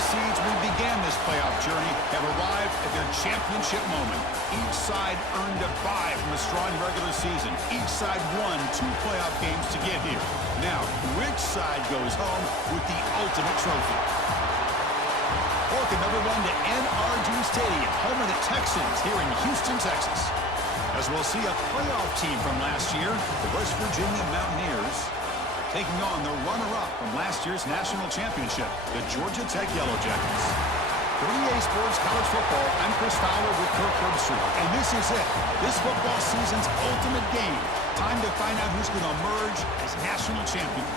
seeds we began this playoff journey have arrived at their championship moment. Each side earned a bye from a strong regular season. Each side won 2 playoff games to get here. Now, which side goes home with the ultimate trophy? Welcome, everyone, to NRG Stadium, home of the Texans here in Houston, Texas. As we'll see a playoff team from last year, the West Virginia Mountaineers, taking on the runner-up from last year's national championship, the Georgia Tech Yellow Jackets. For EA Sports College Football, I'm Chris Fowler with Kirk Herbstreit, and this is it. This football season's ultimate game. Time to find out who's going to emerge as national champion.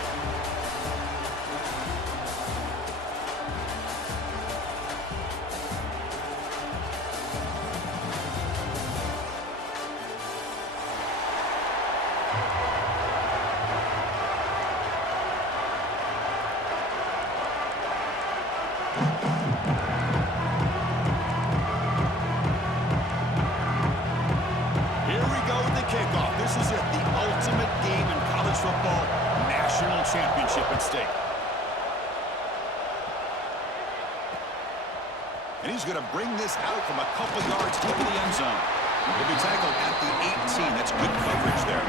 Kickoff. This is it, the ultimate game in college football, national championship at stake. And he's going to bring this out from a couple yards into the end zone. He'll be tackled at the 18. That's good coverage there.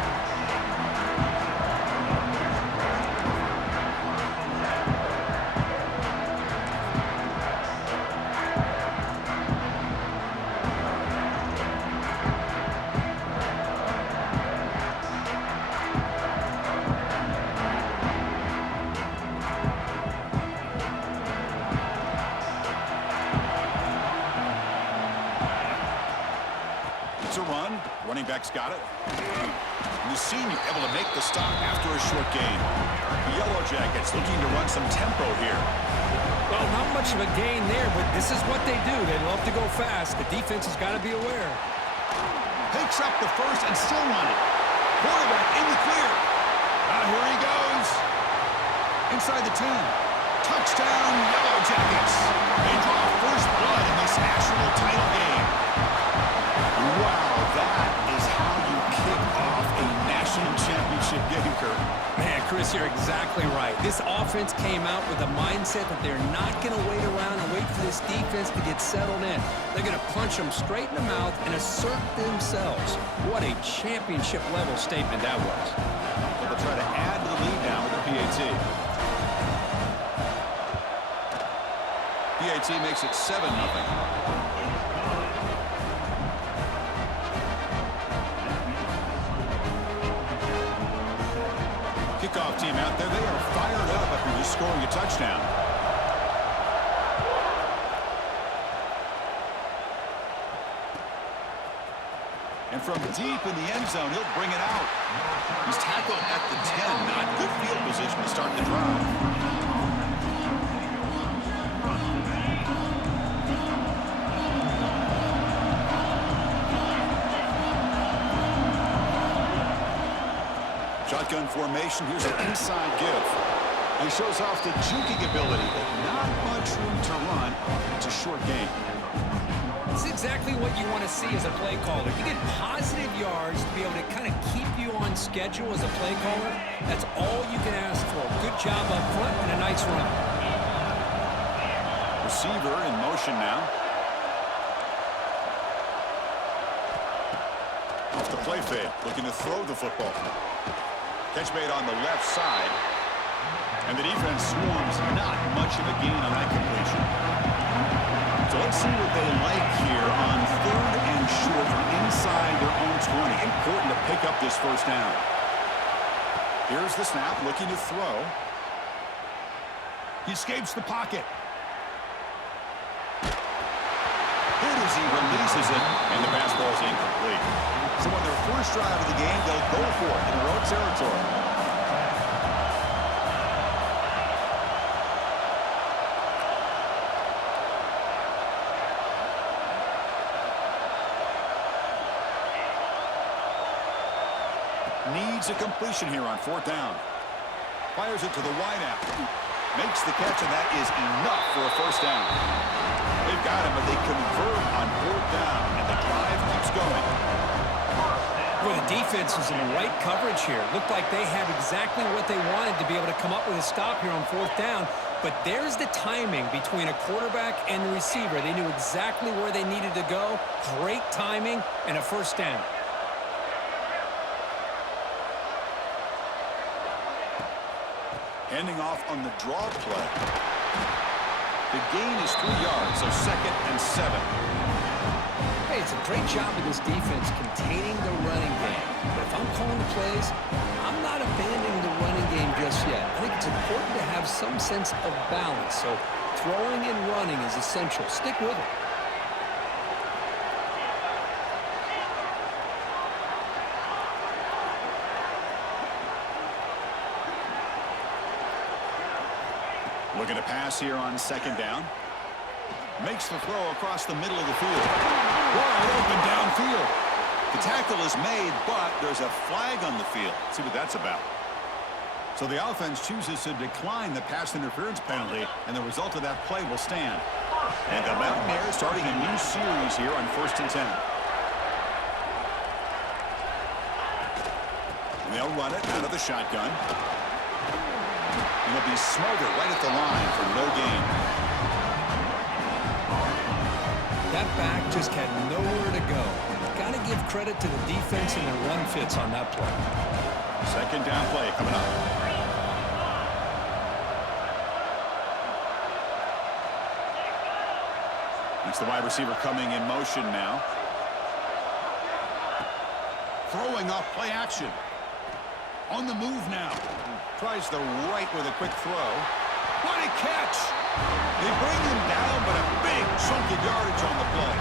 A run. Running back's got it. And the senior able to make the stop after a short gain. The Yellow Jackets looking to run some tempo here. Well, not much of a gain there, but this is what they do. They love to go fast. The defense has got to be aware. Picks up the first and still running. Quarterback in the clear. Here he goes. Inside the 10. Touchdown, Yellow Jackets. They draw first blood in this national title game. Wow, that is how you kick off a national championship game, Kirk. Man, Chris, you're exactly right. This offense came out with a mindset that they're not going to wait around and wait for this defense to get settled in. They're going to punch them straight in the mouth and assert themselves. What a championship-level statement that was. So they'll try to add to the lead now with the PAT. PAT makes it 7-0. Kickoff team out there. They are fired up after just scoring a touchdown. And from deep in the end zone, he'll bring it out. He's tackled at the 10. Not good field position to start the drive. Shotgun formation. Here's an inside give. He shows off the juking ability, but not much room to run. It's a short game. It's exactly what you want to see as a play caller. You get positive yards to be able to kind of keep you on schedule as a play caller. That's all you can ask for. Good job up front and a nice run. Receiver in motion now. Off the play fake, looking to throw the football. Catch made on the left side. And the defense swarms not much of a gain on that completion. So let's see what they like here on 3rd and short from inside their own 20. Important to pick up this first down. Here's the snap, looking to throw. He escapes the pocket. Hit as he releases it, and the pass ball is incomplete. So on their first drive of the game, they'll go for it in their own territory. Needs a completion here on 4th down. Fires it to the wideout. Makes the catch, and that is enough for a first down. They've got him, but they convert on 4th down, and the drive keeps going. Well, the defense was in the right coverage here. Looked like they have exactly what they wanted to be able to come up with a stop here on 4th down. But there's the timing between a quarterback and the receiver. They knew exactly where they needed to go. Great timing and a first down. Handing off on the draw play. The gain is 3 yards, so 2nd and 7. Hey, it's a great job of this defense containing the running game. But if I'm calling the plays, I'm not abandoning the running game just yet. I think it's important to have some sense of balance. So throwing and running is essential. Stick with it. Looking to pass here on 2nd down. Makes the throw across the middle of the field. Wide open downfield. The tackle is made, but there's a flag on the field. Let's see what that's about. So the offense chooses to decline the pass interference penalty, and the result of that play will stand. And the Mountaineers starting a new series here on 1st and 10. And they'll run it out of the shotgun. And they'll be smothered right at the line for no gain. That back just had nowhere to go. Got to give credit to the defense and their run fits on that play. 2nd down play coming up. It's the wide receiver coming in motion now. Throwing off play action. On the move now. Tries the right with a quick throw. What a catch! They bring him down, but a big chunk of yardage on the play.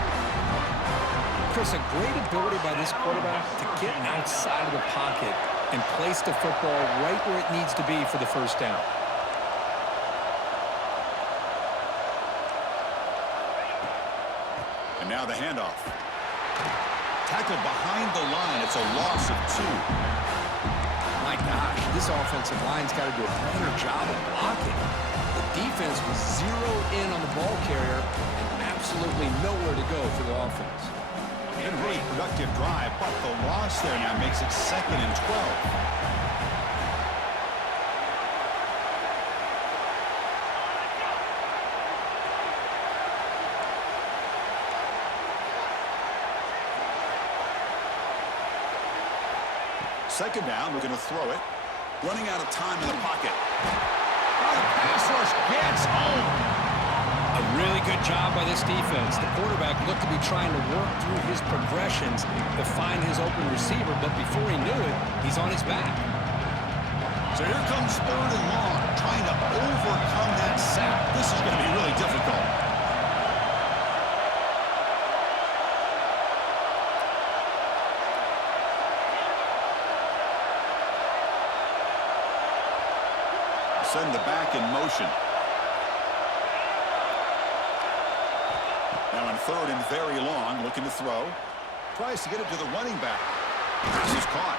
Chris, a great ability by this quarterback to get outside of the pocket and place the football right where it needs to be for the first down. And now the handoff. Tackled behind the line. It's a loss of 2. My gosh, this offensive line's got to do a better job of blocking. The defense was zeroed in on the ball carrier and absolutely nowhere to go for the offense. And really productive drive, but the loss there now makes it 2nd and 12. Second down, we're going to throw it. Running out of time in the pocket. Oh, the pass rush gets home. A really good job by this defense. The quarterback looked to be trying to work through his progressions to find his open receiver, but before he knew it, he's on his back. So here comes 3rd and long, trying to overcome that sack. This is going to be really difficult. Send the back in motion. Now in 3rd and very long, looking to throw. Tries to get it to the running back. This is caught.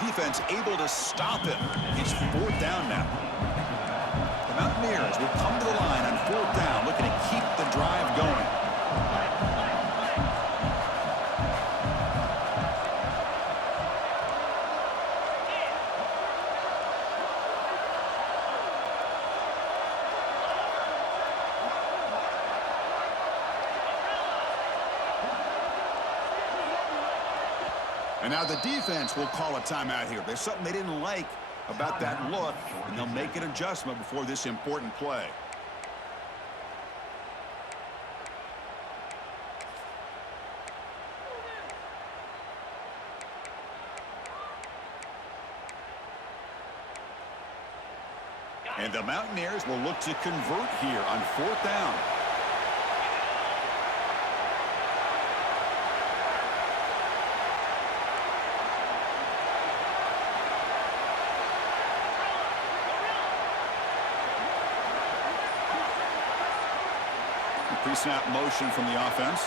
Defense able to stop him. It's 4th down now. The Mountaineers will come to the line on 4th down, looking to keep the drive going. And now the defense will call a timeout here. There's something they didn't like about that look, and they'll make an adjustment before this important play. And the Mountaineers will look to convert here on 4th down. Pre-snap motion from the offense.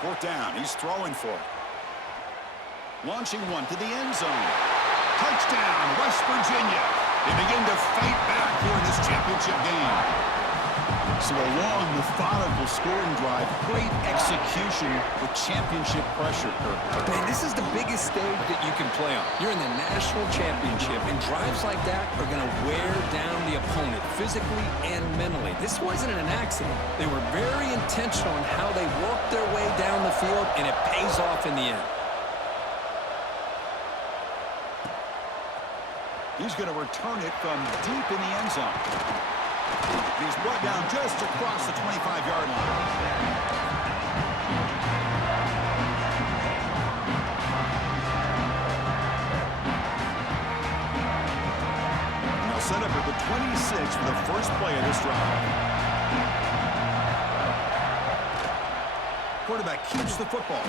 4th down. He's throwing for it. Launching one to the end zone. Touchdown, West Virginia. They begin to fight back here in this championship game. So a long, methodical scoring drive. Great execution with championship pressure, Kirk. Man, this is the biggest stage that you can play on. You're in the national championship, and drives like that are going to wear down the opponent physically and mentally. This wasn't an accident. They were very intentional in how they worked their way down the field, and it pays off in the end. He's going to return it from deep in the end zone. He's brought down just across the 25-yard line. Now set up at the 26 for the first play of this drive. Quarterback keeps the football.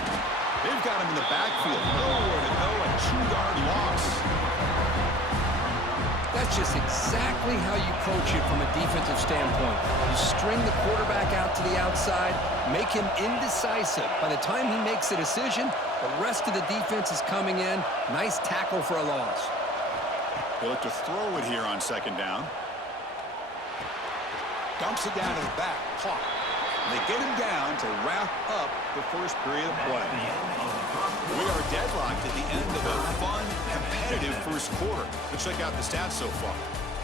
They've got him in the backfield. Nowhere to go, a 2-yard loss. That's just exactly how you coach it from a defensive standpoint. You string the quarterback out to the outside, make him indecisive. By the time he makes a decision, the rest of the defense is coming in. Nice tackle for a loss. He'll look to throw it here on second down. Dumps it down to the back. Caught. And they get him down to wrap up the first period of play. We are deadlocked at the end of a fun, competitive first quarter. Let's check out the stats so far.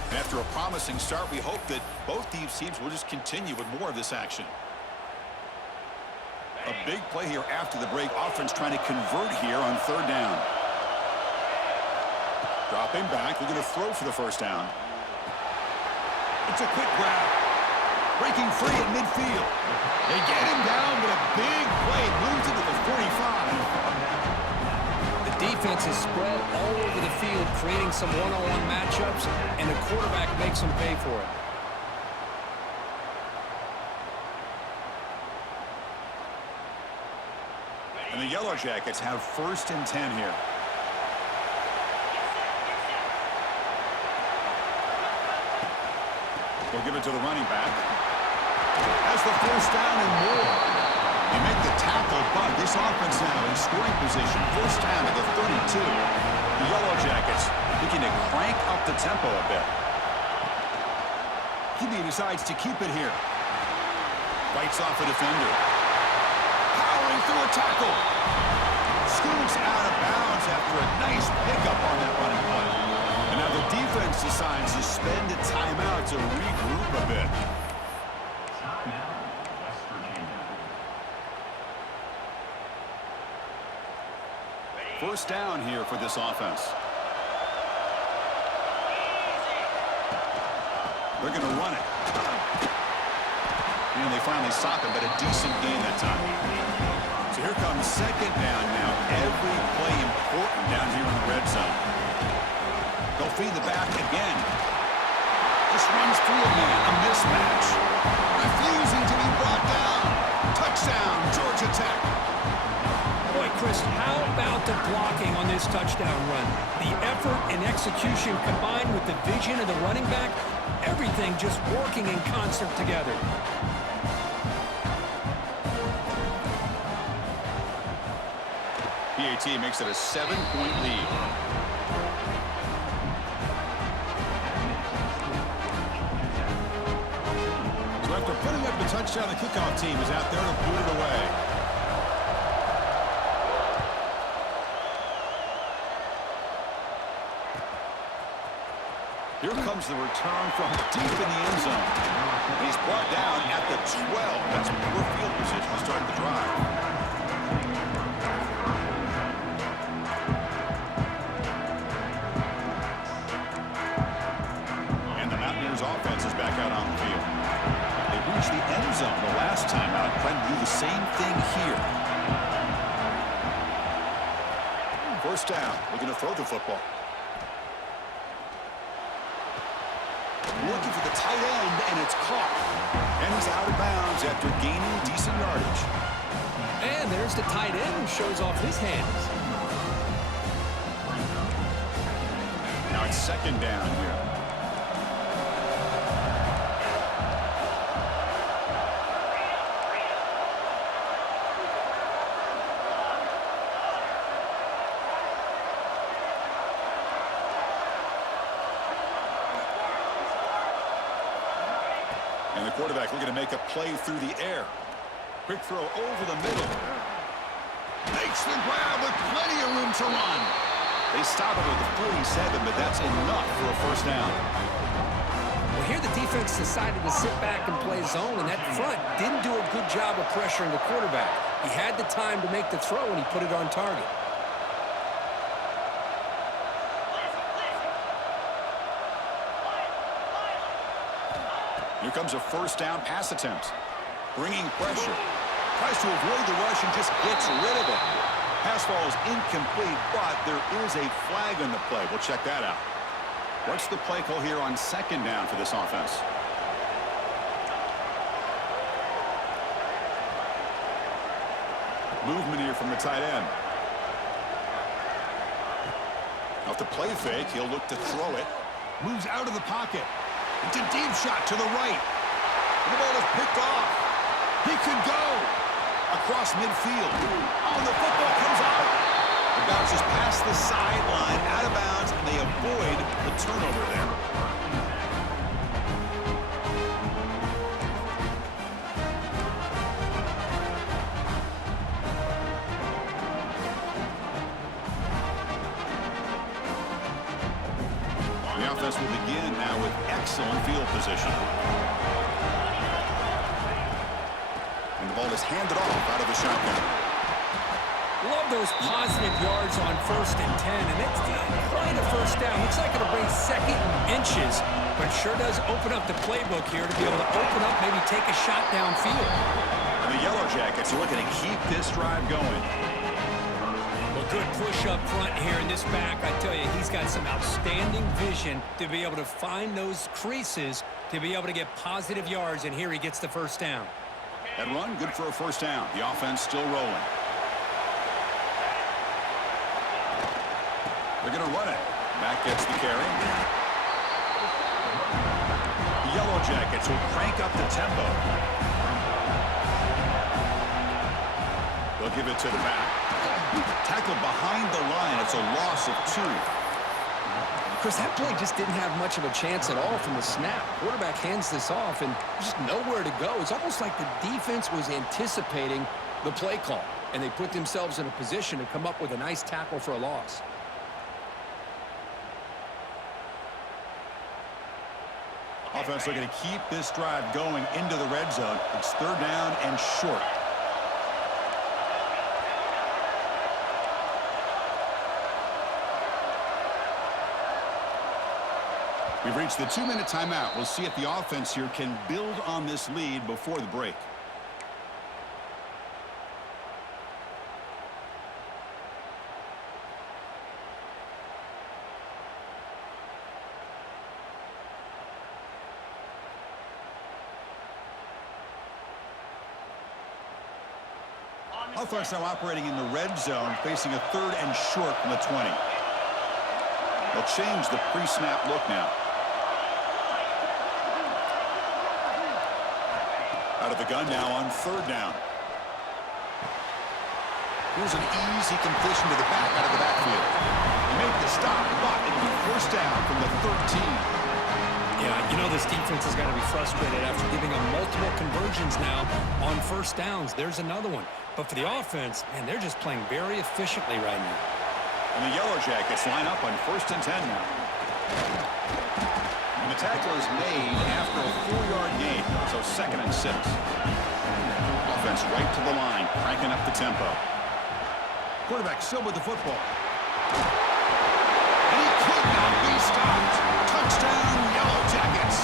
And after a promising start, we hope that both these teams will just continue with more of this action. A big play here after the break. Offense trying to convert here on third down. Dropping back. They're going to throw for the first down. It's a quick grab. Breaking free at midfield. They get him down, but a big play moves into the 45. The defense is spread all over the field, creating some one-on-one matchups, and the quarterback makes them pay for it. And the Yellow Jackets have 1st and 10 here. They'll give it to the running back. Has the first down and more. They make the tackle, but this offense now in scoring position. First down at the 32. The Yellow Jackets looking to crank up the tempo a bit. He decides to keep it here. Fights off a defender. Powering through a tackle. Scoots out of bounds after a nice pickup on that running play. And now the defense decides to spend a timeout to regroup a bit. First down here for this offense. They're going to run it. And they finally stop him, but a decent gain that time. So here comes second down now. Every play important down here in the red zone. They'll feed the back again. Just runs through a man. A mismatch. Refusing to be brought down. Touchdown, Georgia Tech. Boy, Chris, how about the blocking on this touchdown run? The effort and execution combined with the vision of the running back, everything just working in concert together. PAT makes it a 7-point lead. So after putting up the touchdown, the kickoff team is out there to boot it away. Here comes the return from deep in the end zone. And he's brought down at the 12. That's poor field position to start the drive. And the Mountaineers offense is back out on the field. They reached the end zone the last time out, trying to do the same thing here. First down. We're going to throw the football. Looking for the tight end, and it's caught. And he's out of bounds after gaining decent yardage. And there's the tight end who shows off his hands. Now it's second down here. And the quarterback looking to make a play through the air. Quick throw over the middle. Makes the grab with plenty of room to run. They stop it with the 47, but that's enough for a first down. Well, here the defense decided to sit back and play zone, and that front didn't do a good job of pressuring the quarterback. He had the time to make the throw, and he put it on target. Here comes a first down pass attempt. Bringing pressure. Tries to avoid the rush and just gets rid of it. Pass ball is incomplete, but there is a flag on the play. We'll check that out. What's the play call here on second down for this offense? Movement here from the tight end. Off the play fake, he'll look to throw it. Moves out of the pocket. It's a deep shot to the right. The ball is picked off. He could go across midfield. Oh, the football comes out. It bounces past the sideline, out of bounds, and they avoid the turnover there. The offense will begin now with excellent field position. And the ball is handed off out of the shotgun. Love those positive yards on 1st and 10, and it's not quite a first down. Looks like it'll bring second inches, but sure does open up the playbook here to be able to open up, maybe take a shot downfield. And the Yellow Jackets are looking to keep this drive going. Well, good push up front here in this back. I tell you, he's got some outstanding vision to be able to find those creases to be able to get positive yards, and here he gets the first down. That run, good for a first down. The offense still rolling. They're going to run it. Back gets the carry. The Yellow Jackets will crank up the tempo. They'll give it to the back. Tackled behind the line. It's a loss of 2. Chris, that play just didn't have much of a chance at all from the snap. Quarterback hands this off, and just nowhere to go. It's almost like the defense was anticipating the play call, and they put themselves in a position to come up with a nice tackle for a loss. Offense looking to keep this drive going into the red zone. It's 3rd down and short. We've reached the 2-minute timeout. We'll see if the offense here can build on this lead before the break. Offense now operating in the red zone, facing a 3rd and short from the 20. They'll change the pre-snap look now. Out of the gun now on 3rd down. Here's an easy completion to the back out of the backfield. He made the stop, but it'll be first down from the 13. Yeah, you know this defense has got to be frustrated after giving them multiple conversions now on first downs. There's another one. But for the offense, man, they're just playing very efficiently right now. And the Yellow Jackets line up on 1st and 10 now. And the tackle is made after a 4-yard gain, so 2nd and 6. Offense right to the line, cranking up the tempo. Quarterback still with the football. And he could not be stopped. Touchdown, Yellow Jackets.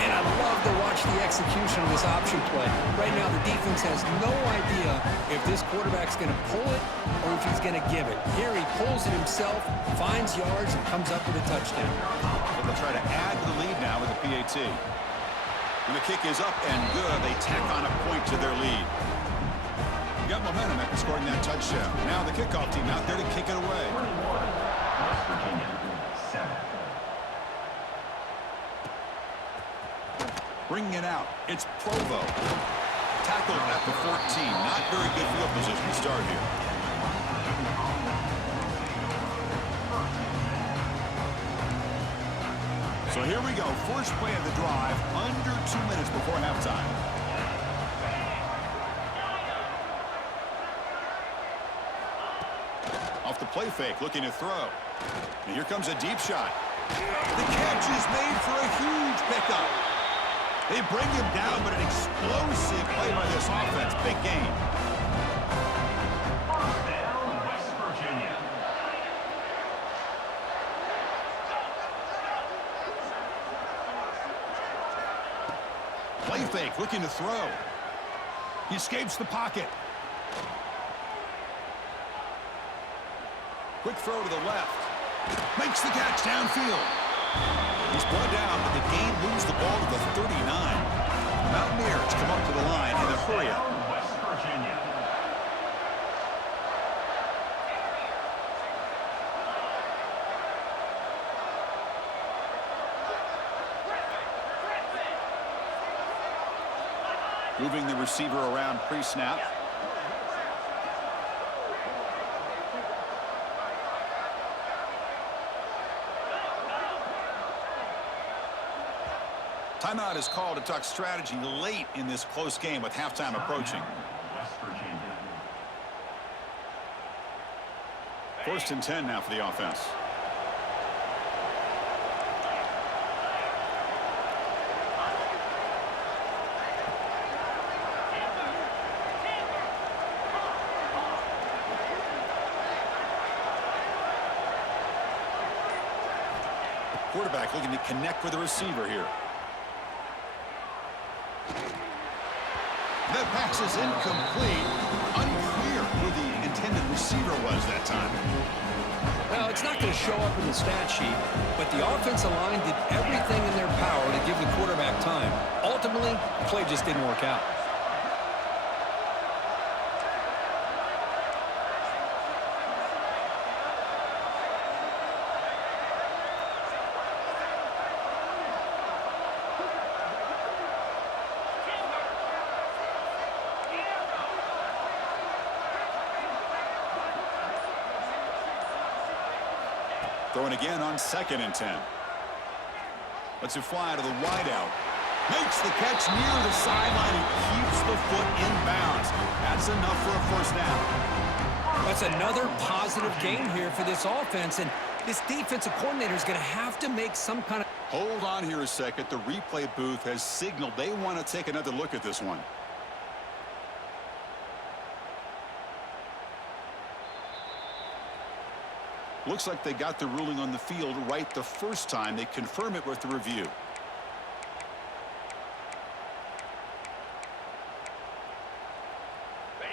And I love to watch the execution of this option play. Right now, the defense has no idea if this quarterback's going to pull it or if he's going to give it. Here he pulls it himself, finds yards, and comes up with a touchdown. But they'll try to add to the lead now with the PAT. When the kick is up and good, they tack on a point to their lead. You got momentum after scoring that touchdown. Now the kickoff team out there to kick it away. Bringing it out, it's Provo. Tackled at the 14. Not very good field position to start here. So here we go. First play of the drive. Under 2 before halftime. Off the play fake, looking to throw. And here comes a deep shot. The catch is made for a huge pickup. They bring him down, but an explosive play by this offense. Big game. First down, West Virginia. Play fake, looking to throw. He escapes the pocket. Quick throw to the left. Makes the catch downfield. He's brought down, but the game moves the ball to the 39. The Mountaineers come up to the line in a hurry up. West Virginia. Moving the receiver around pre-snap. Timeout is called to talk strategy late in this close game with halftime approaching. West Virginia. 1st and 10 now for the offense. Quarterback looking to connect with the receiver here. That pass is incomplete. Unclear who the intended receiver was that time. Well, it's not going to show up in the stat sheet, but the offensive line did everything in their power to give the quarterback time. Ultimately, the play just didn't work out. Throwing again on 2nd and 10. Lets it fly to the wideout. Makes the catch near the sideline and keeps the foot in bounds. That's enough for a first down. That's another positive game here for this offense, and this defensive coordinator is going to have to make some kind of... Hold on here a second. The replay booth has signaled they want to take another look at this one. Looks like they got the ruling on the field right the first time. They confirm it with the review.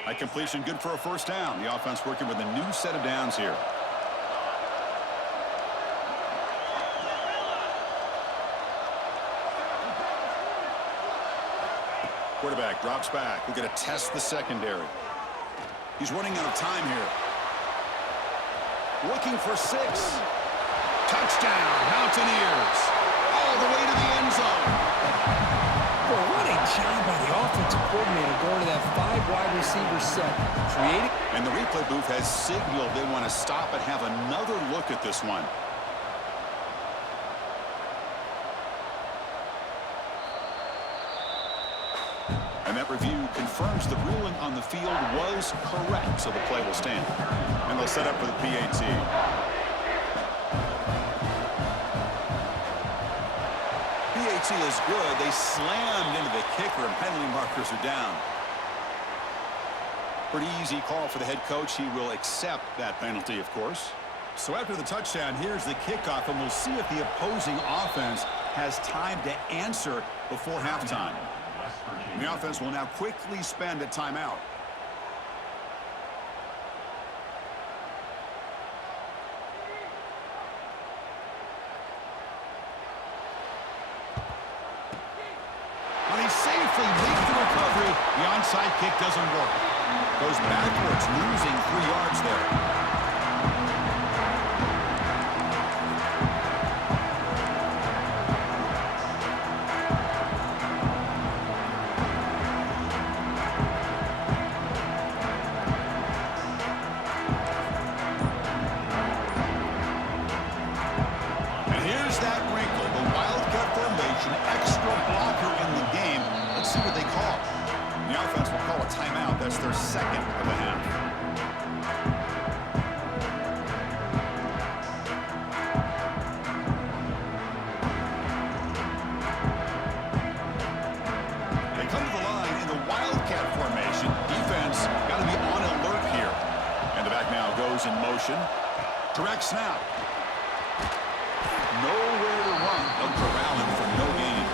High completion, good for a first down. The offense working with a new set of downs here. Quarterback drops back. We're going to test the secondary. He's running out of time here. Looking for 6. Touchdown, Mountaineers. All the way to the end zone. Boy, what a job by the offensive coordinator going to that 5 wide receiver set. Creating. And the replay booth has signaled they want to stop and have another look at this one. And that review confirms the ruling on the field was correct, so the play will stand. And they'll set up for the PAT. PAT is good. They slammed into the kicker, and penalty markers are down. Pretty easy call for the head coach. He will accept that penalty, of course. So after the touchdown, here's the kickoff, and we'll see if the opposing offense has time to answer before halftime. And the offense will now quickly spend a timeout. When he safely makes the recovery, the onside kick doesn't work. Goes backwards, losing 3 yards there. Extra blocker in the game second of the half. They come to the line in the Wildcat formation. Defense got to be on alert here. And the back now goes in motion. Direct snap. Nowhere to run. They'll corral him for no gain.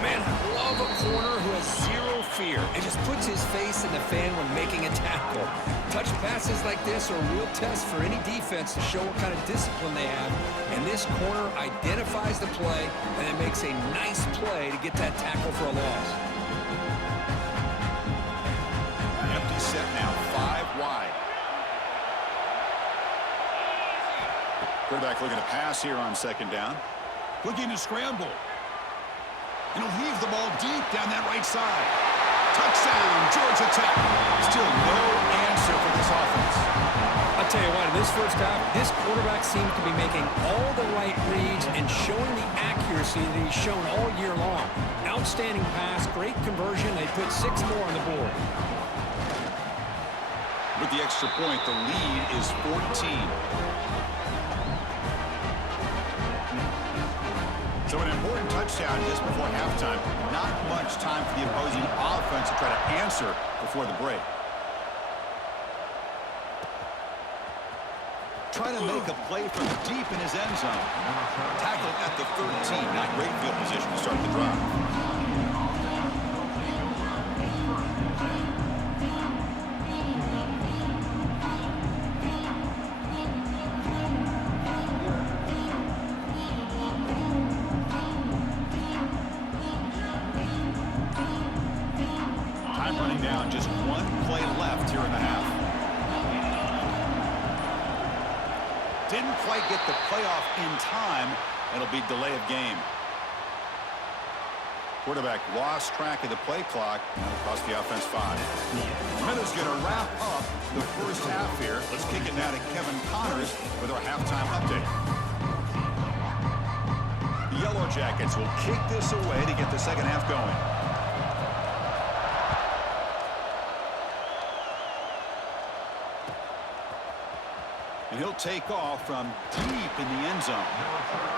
Man, I love a corner who has zero fear and just puts his face in the fan when making a tackle. Touch passes like this are a real test for any defense to show what kind of discipline they have. And this corner identifies the play and then makes a nice play to get that tackle for a loss. Empty set now, 5 wide. Quarterback looking to pass here on second down. Looking to scramble. And he'll heave the ball deep down that right side. Touchdown, Georgia Tech. Still no answer for this offense. I'll tell you what, in this first half, this quarterback seems to be making all the right reads and showing the accuracy that he's shown all year long. Outstanding pass, great conversion. They put 6 more on the board. With the extra point, the lead is 14. So an important touchdown just before halftime. Not much time for the opposing offense to try to answer before the break. Trying to make a play from deep in his end zone. Tackle at the 13. Not great field position to start the drive. Just one play left here in the half. Didn't quite get the playoff in time. It'll be delay of game. Quarterback lost track of the play clock. That'll cost the offense 5. Minutes going to wrap up the first half here. Let's kick it now to Kevin Connors with our halftime update. The Yellow Jackets will kick this away to get the second half going. And he'll take off from deep in the end zone.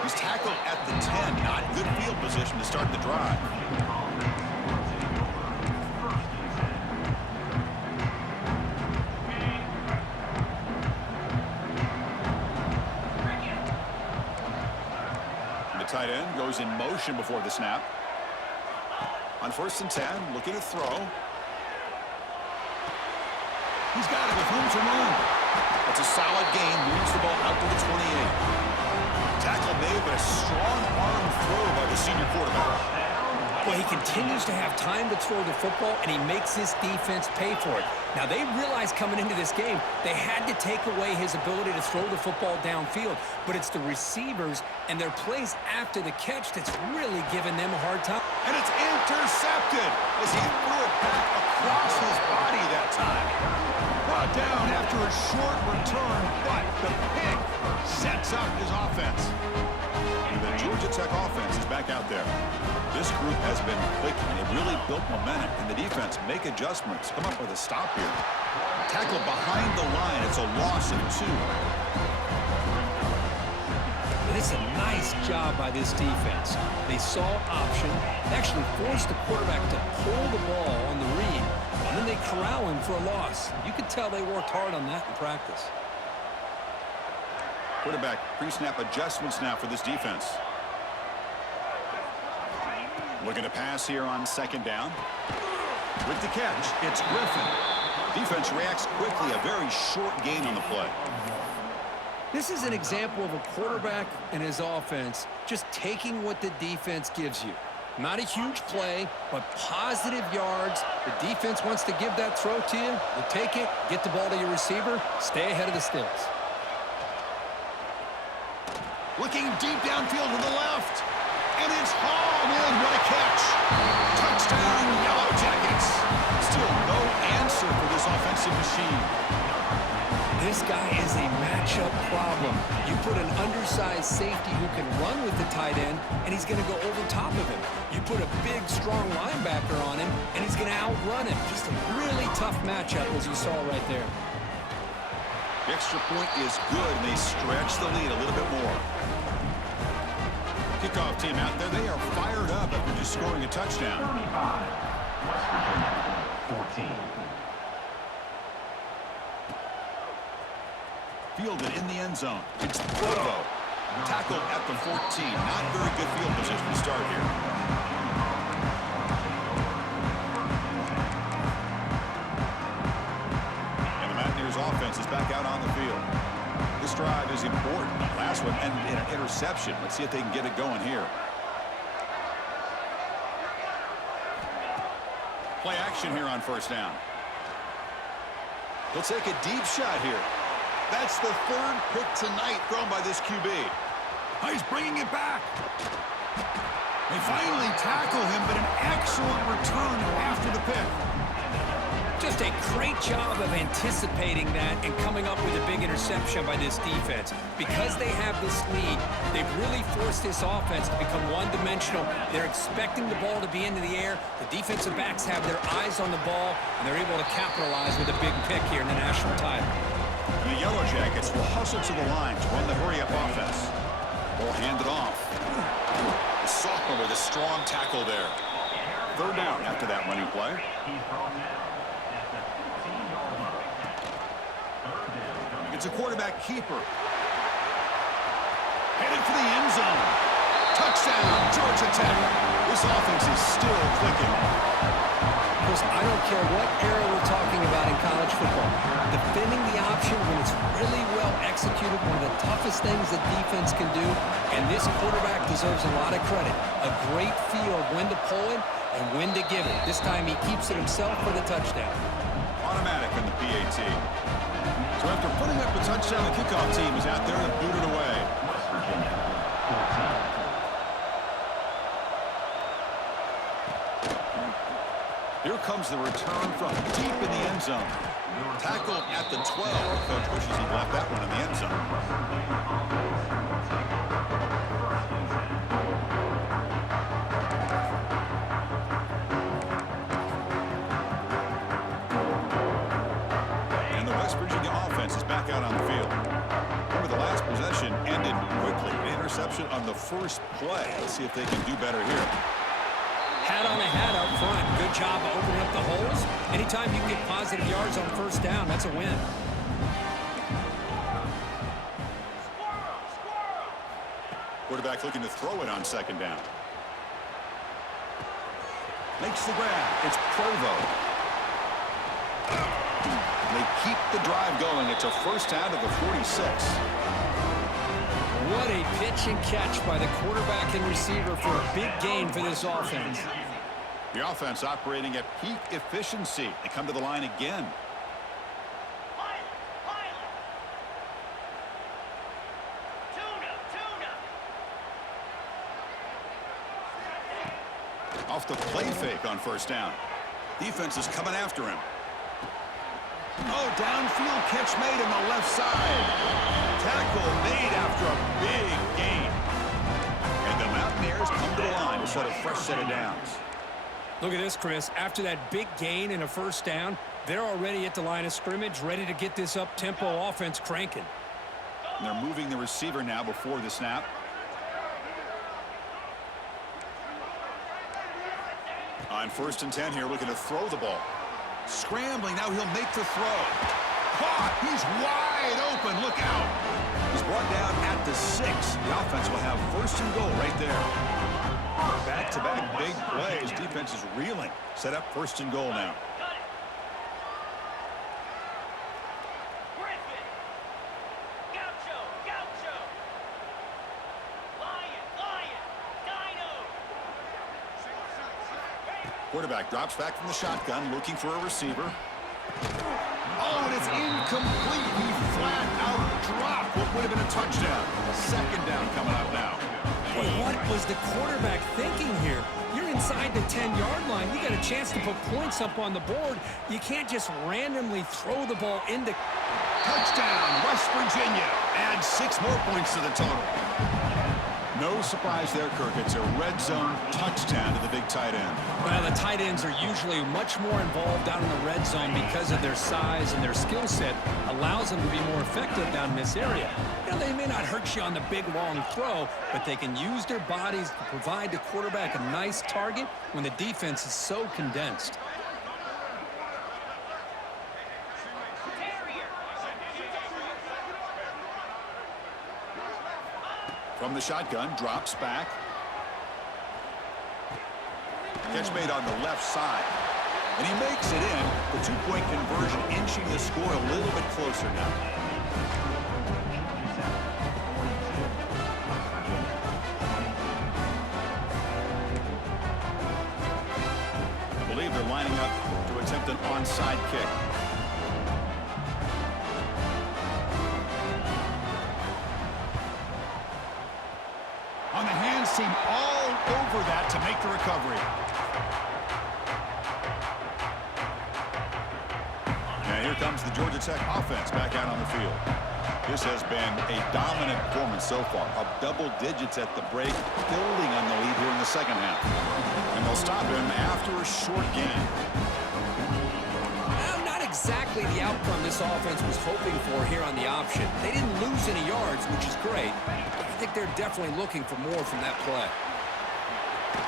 He's tackled at the 10. Not good field position to start the drive. And the tight end goes in motion before the snap. On 1st and 10, looking to throw. He's got it with room to run. That's a solid gain. Moves the ball out to the 28. Tackle made, but a strong arm throw by the senior quarterback. Well, he continues to have time to throw the football, and he makes his defense pay for it. Now, they realized coming into this game, they had to take away his ability to throw the football downfield. But it's the receivers and their plays after the catch that's really giving them a hard time. And it's intercepted as he threw it back across his body that time. Brought down after a short return, but the pick sets up his offense. And the Georgia Tech offense is back out there. This group has been clicking. It really built momentum, and the defense make adjustments. Come up with a stop here. Tackle behind the line. It's a loss of 2. And it's a nice job by this defense. They saw option, actually forced the quarterback to pull the ball on the read, and then they corral him for a loss. You could tell they worked hard on that in practice. Quarterback pre-snap adjustments now for this defense. Looking to pass here on second down. With the catch, it's Griffin. Defense reacts quickly. A very short gain on the play. This is an example of a quarterback and his offense just taking what the defense gives you. Not a huge play, but positive yards. The defense wants to give that throw to you. You take it, get the ball to your receiver, stay ahead of the sticks. Looking deep downfield to the left. And it's hauled in. What a catch. Touchdown, Yellow Jackets. Still no answer for this offensive machine. This guy is a matchup problem. You put an undersized safety who can run with the tight end, and he's going to go over top of him. You put a big, strong linebacker on him, and he's He's going to outrun him. Just a really tough matchup, as you saw right there. The extra point is good, and they stretch the lead a little bit more. Kickoff team out there. They are fired up after just scoring a touchdown. 35. West Virginia, 14. Fielded in the end zone. It's Provo. Tackled at the 14. Not very good field position to start here. And the Mountaineers offense is back out on the field. This drive is important. Last one ended in an interception. Let's see if they can get it going here. Play action here on first down. He'll take a deep shot here. That's the third pick tonight thrown by this QB. Oh, he's bringing it back. They finally tackle him, but an excellent return after the pick. Just a great job of anticipating that and coming up with a big interception by this defense. Because they have this lead, they've really forced this offense to become one-dimensional. They're expecting the ball to be into the air. The defensive backs have their eyes on the ball, and they're able to capitalize with a big pick here in the national title. And the Yellow Jackets will hustle to the line to run the hurry-up offense. Ball handed off. The sophomore with a strong tackle there. Third down after that running play. He's brought down at the 15-yard line. Third down. It's a quarterback keeper. Headed for the end zone. Touchdown, Georgia Tech. This offense is still clicking. Chris, I don't care what era we're talking about in college football. Defending the option when it's really well executed, one of the toughest things that defense can do, and this quarterback deserves a lot of credit. A great feel of when to pull it and when to give it. This time he keeps it himself for the touchdown. Automatic in the PAT. So after putting up a touchdown, the kickoff team is out there to boot it away. West Virginia, 14. Here comes the return from deep in the end zone. Tackled at the 12. Coach wishes he blocked that one in the end zone. And the West Virginia offense is back out on the field. Remember, the last possession ended quickly. An interception on the first play. Let's see if they can do better here. Hat on a hat up front. Good job of opening up the holes. Anytime you can get positive yards on first down, that's a win. Quarterback looking to throw it on second down. Makes the grab. It's Provo. They keep the drive going. It's a first down to the 46. What a pitch and catch by the quarterback and receiver for a big gain for this offense. The offense operating at peak efficiency. They come to the line again. Off the play fake on first down. Defense is coming after him. Oh, downfield catch made on the left side. Tackle made after a big gain. And the Mountaineers come to the line to set a fresh set of downs. Look at this, Chris. After that big gain and a first down, they're already at the line of scrimmage, ready to get this up-tempo offense cranking. And they're moving the receiver now before the snap. On 1st and 10 here, looking to throw the ball. Scrambling, now he'll make the throw. Caught, he's wide open, look out. He's brought down at the 6. The offense will have 1st and goal right there. Back-to-back big plays, defense is reeling. Set up 1st and goal now. Quarterback drops back from the shotgun, looking for a receiver. Oh, and it's incomplete. He flat out dropped what would have been a touchdown. Second down coming up now. Hey, what was the quarterback thinking here? You're inside the 10-yard line. You got a chance to put points up on the board. You can't just randomly throw the ball into... Touchdown, West Virginia. Add 6 more points to the total. No surprise there, Kirk. It's a red zone touchdown to the big tight end. Well, the tight ends are usually much more involved down in the red zone because of their size, and their skill set allows them to be more effective down in this area. You know, they may not hurt you on the big, long throw, but they can use their bodies to provide the quarterback a nice target when the defense is so condensed. From the shotgun, drops back. Catch made on the left side. And he makes it in. The two-point conversion inching the score a little bit closer now. I believe they're lining up to attempt an onside kick. On the hands team, all over that to make the recovery. And here comes the Georgia Tech offense back out on the field. This has been a dominant performance so far. Up double digits at the break, building on the lead here in the second half. And they'll stop him after a short gain. Not exactly the outcome this offense was hoping for here on the option. They didn't lose any yards, which is great. I think they're definitely looking for more from that play.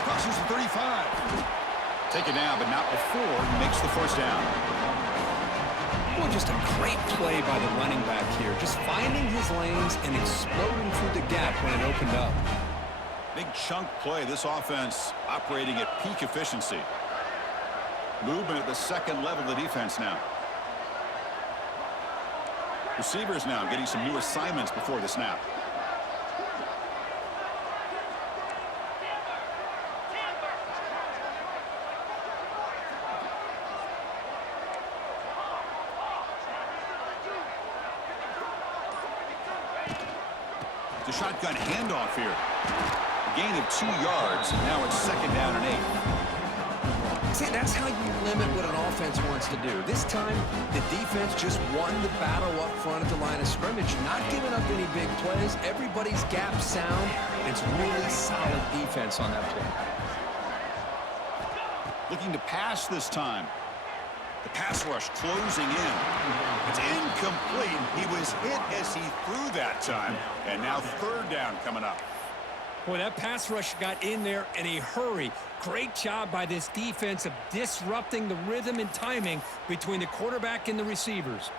Crosses the 35. Take it down, but not before he makes the first down. Well, just a great play by the running back here. Just finding his lanes and exploding through the gap when it opened up. Big chunk play. This offense operating at peak efficiency. Movement at the second level of the defense now. Receivers now getting some new assignments before the snap. The shotgun handoff here. A gain of 2 yards. Now it's second down and 8. See, that's how you limit what an offense wants to do. This time, the defense just won the battle up front at the line of scrimmage, not giving up any big plays. Everybody's gap sound. It's really solid defense on that play. Looking to pass this time. The pass rush closing in. It's incomplete. He was hit as he threw that time. And now third down coming up. Boy, that pass rush got in there in a hurry. Great job by this defense of disrupting the rhythm and timing between the quarterback and the receivers.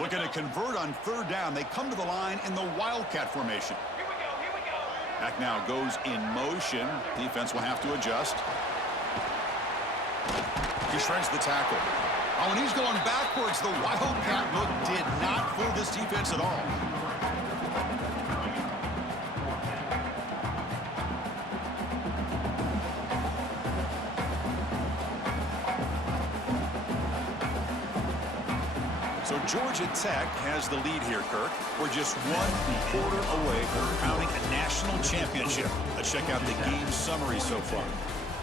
Looking to convert on third down. They come to the line in the Wildcat formation. Here we go. Back now goes in motion. Defense will have to adjust. He shreds the tackle. Oh, and he's going backwards. The Wildcat look did not fool this defense at all. So Georgia Tech has the lead here, Kirk. We're just 1 quarter away from crowning a national championship. Let's check out the game summary so far.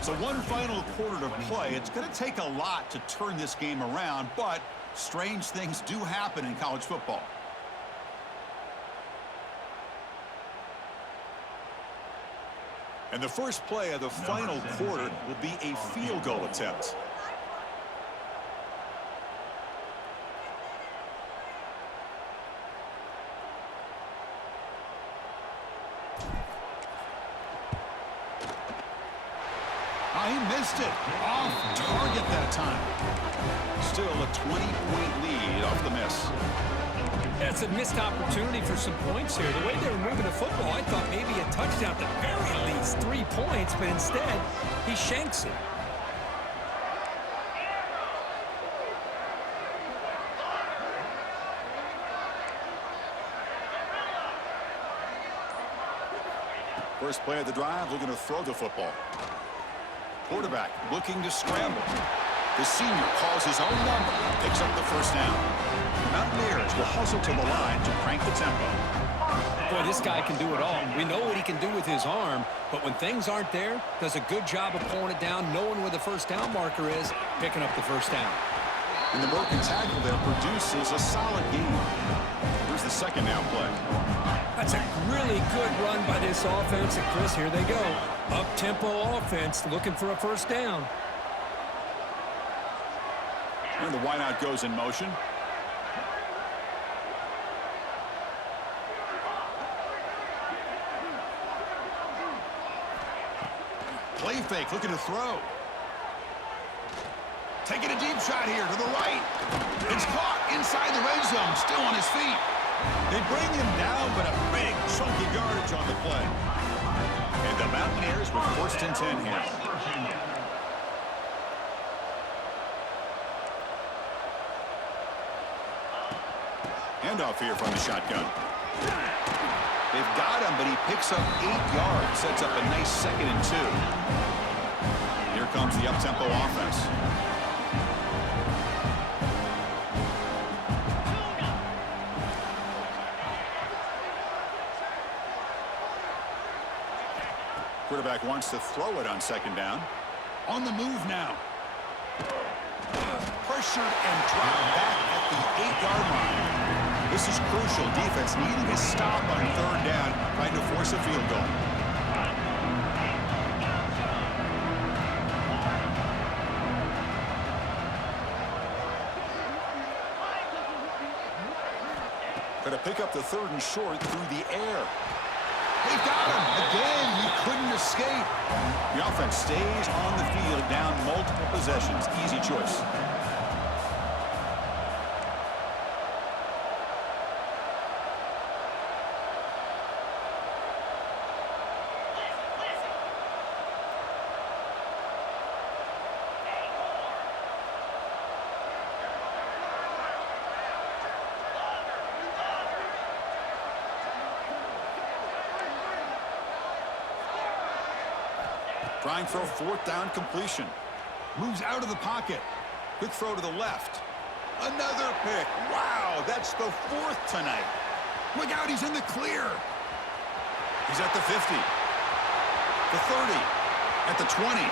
So one final quarter to play. It's going to take a lot to turn this game around, but strange things do happen in college football. And the first play of the final quarter will be a field goal attempt. He missed it. Off target that time. Still a 20-point lead off the miss. That's a missed opportunity for some points here. The way they were moving the football, I thought maybe a touchdown, at the very least 3 points, but instead, he shanks it. First play of the drive, looking to throw the football. Quarterback looking to scramble. The senior calls his own number, picks up the first down. Mountaineers will hustle to the line to crank the tempo. Boy, this guy can do it all. We know what he can do with his arm, but when things aren't there, does a good job of pulling it down, knowing where the first down marker is, picking up the first down. And the broken tackle there produces a solid gain. Here's the second down play. That's a really good run by this offense. And Chris, here they go. Up-tempo offense looking for a first down. And the wideout goes in motion. Play fake, looking to throw. Taking a deep shot here to the right. It's caught inside the red zone, still on his feet. They bring him down, but a big chunky yardage on the play. And the Mountaineers with first and 10 here. Handoff here from the shotgun. They've got him, but he picks up 8 yards. Sets up a nice 2nd and 2. Here comes the up-tempo offense. Quarterback wants to throw it on 2nd down. On the move now. Pressured and dropped back at the 8-yard line. This is crucial. Defense needing a stop on 3rd down, trying to force a field goal. Going to pick up the 3rd and short through the air. They've got him. Again, he couldn't escape. The offense stays on the field, down multiple possessions. Easy choice. Trying for a 4th down completion. Moves out of the pocket. Quick throw to the left. Another pick. Wow, that's the 4th tonight. Look out, he's in the clear. He's at the 50. The 30. At the 20.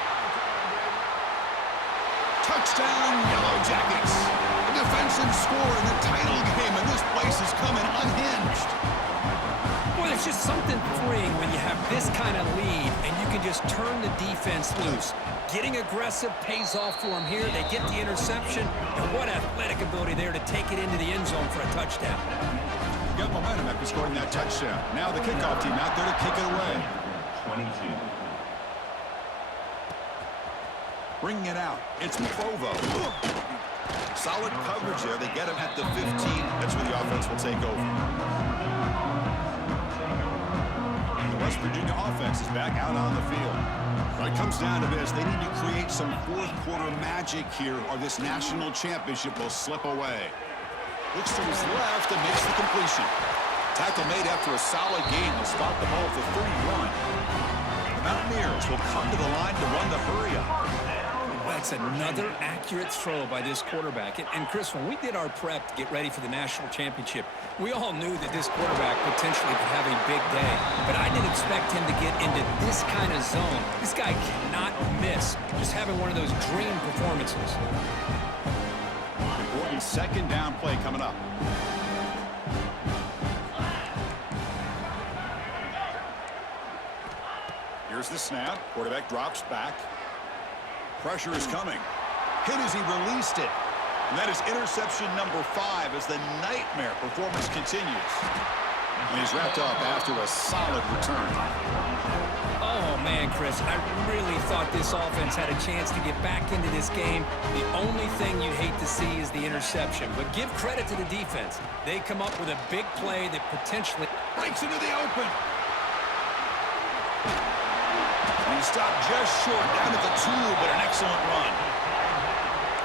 Touchdown, Yellow Jackets. A defensive score in the title game, and this place is coming unhinged. Boy, there's just something freeing when you have this kind of lead and you can just turn the defense loose. Getting aggressive pays off for them here. They get the interception, and what athletic ability there to take it into the end zone for a touchdown. Got momentum after scoring that touchdown. Now the kickoff team out there to kick it away. 22. Bringing it out. It's Provo. Solid coverage there. They get him at the 15. That's where the offense will take over. West Virginia offense is back out on the field. When it comes down to this, they need to create some 4th quarter magic here, or this national championship will slip away. Looks to his left and makes the completion. Tackle made after a solid gain to spot the ball for 31. The Mountaineers will come to the line to run the hurry up. That's another accurate throw by this quarterback. And Chris, when we did our prep to get ready for the national championship, we all knew that this quarterback potentially could have a big day. But I didn't expect him to get into this kind of zone. This guy cannot miss. Just having one of those dream performances. Important 2nd down play coming up. Here's the snap. Quarterback drops back. Pressure is coming. Hit as he released it. And that is interception number 5 as the nightmare performance continues. And he's wrapped up after a solid return. Oh, man, Chris, I really thought this offense had a chance to get back into this game. The only thing you hate to see is the interception. But give credit to the defense. They come up with a big play that potentially Breaks into the open. And he stopped just short, down at the 2, but an excellent run.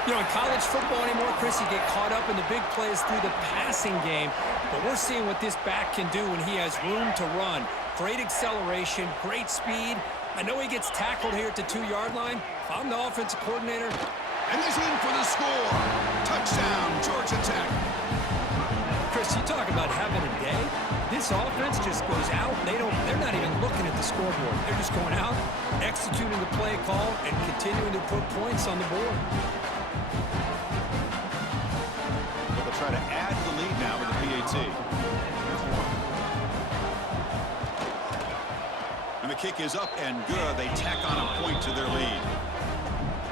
You know, in college football anymore, Chris, you get caught up in the big plays through the passing game. But we're seeing what this back can do when he has room to run. Great acceleration, great speed. I know he gets tackled here at the 2-yard line. If I'm the offensive coordinator. And he's in for the score. Touchdown, Georgia Tech. Chris, you talk about having a day. This offense just goes out. They're not even looking at the scoreboard. They're just going out, executing the play call, and continuing to put points on the board. They'll try to add to the lead now with the PAT. The kick is up and good. They tack on a point to their lead.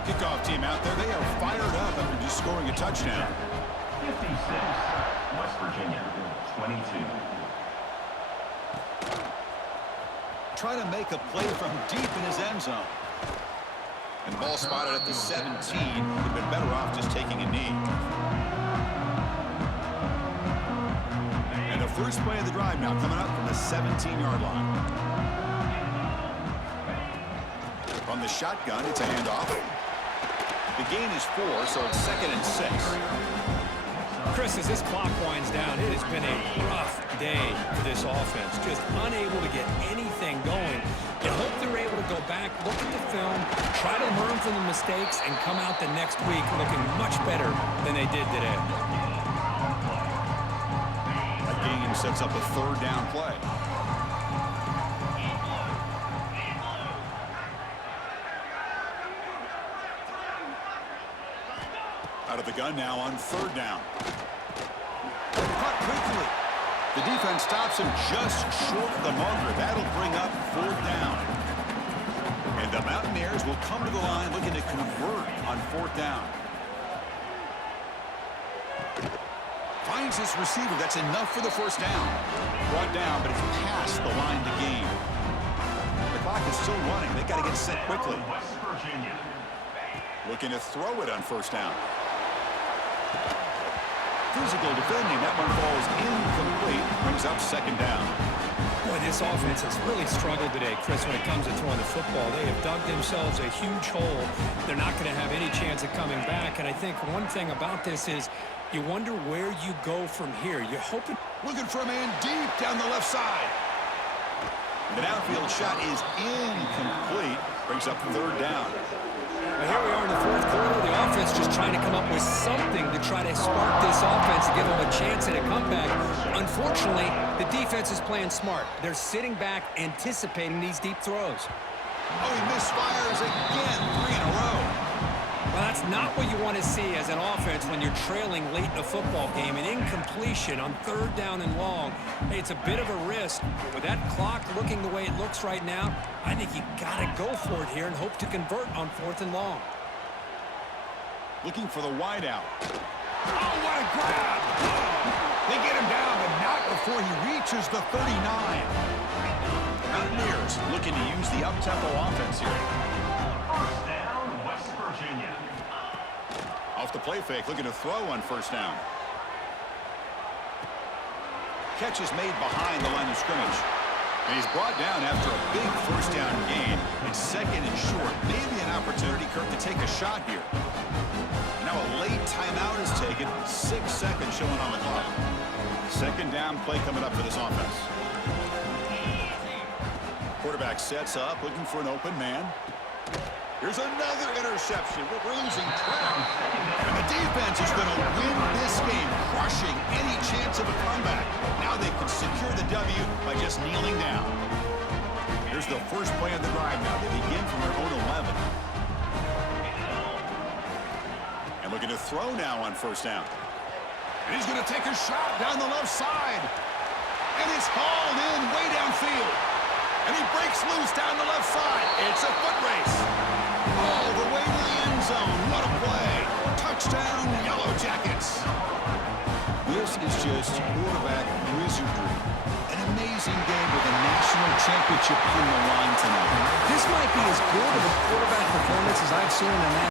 Kickoff team out there. They are fired up after just scoring a touchdown. 56, West Virginia, 22. Trying to make a play from deep in his end zone. And the ball spotted at the 17. Would have been better off just taking a knee. And the first play of the drive now coming up from the 17-yard line. From the shotgun, it's a handoff. The gain is 4, so it's 2nd and 6. Chris, as this clock winds down, it has been a rough day for this offense. Just unable to get anything going. You hope they're able to go back, look at the film, try to learn from the mistakes, and come out the next week looking much better than they did today. That gain sets up a 3rd down play. Out of the gun now on 3rd down. Caught quickly. The defense stops him just short of the marker. That'll bring up 4th down. And the Mountaineers will come to the line looking to convert on 4th down. Finds his receiver. That's enough for the 1st down. Brought down, but it's past the line to gain. The clock is still running. They've got to get set quickly. West Virginia. Looking to throw it on 1st down. Physical defending. That one falls incomplete. Brings up 2nd down. Boy, this offense has really struggled today, Chris, when it comes to throwing the football. They have dug themselves a huge hole. They're not going to have any chance of coming back. And I think one thing about this is you wonder where you go from here. You're hoping. Looking for a man deep down the left side. The downfield shot is incomplete. Brings up 3rd down. Well, here we are in the 4th quarter. The offense just trying to come up with something to try to spark this offense to give them a chance at a comeback. Unfortunately, the defense is playing smart. They're sitting back, anticipating these deep throws. Oh, he misfires again. 3 in a row. Well, that's not what you want to see as an offense when you're trailing late in a football game. An incompletion on 3rd down and long. Hey, it's a bit of a risk. With that clock looking the way it looks right now, I think you got to go for it here and hope to convert on 4th and long. Looking for the wide out. Oh, what a grab! They get him down, but not before he reaches the 39. Mountaineers looking to use the up-tempo offense here. 1st down, West Virginia. Off the play fake, looking to throw on 1st down. Catch is made behind the line of scrimmage. And he's brought down after a big 1st down gain. It's 2nd and short. Maybe an opportunity, Kirk, to take a shot here. Now a late timeout is taken. 6 seconds showing on the clock. 2nd down play coming up for this offense. Quarterback sets up, looking for an open man. Here's another interception. We're losing track. And the defense is going to win this game, crushing any chance of a comeback. Now they can secure the W by just kneeling down. Here's the first play of the drive now. They begin from their own 11. And looking to throw now on 1st down. And he's going to take a shot down the left side. And it's hauled in way downfield. And he breaks loose down the left side. It's a foot race. All the way to the end zone. What a play. Touchdown, Yellow Jackets. This is just quarterback wizardry. An amazing game with a national championship on the line tonight. This might be as good of a quarterback performance as I've seen in the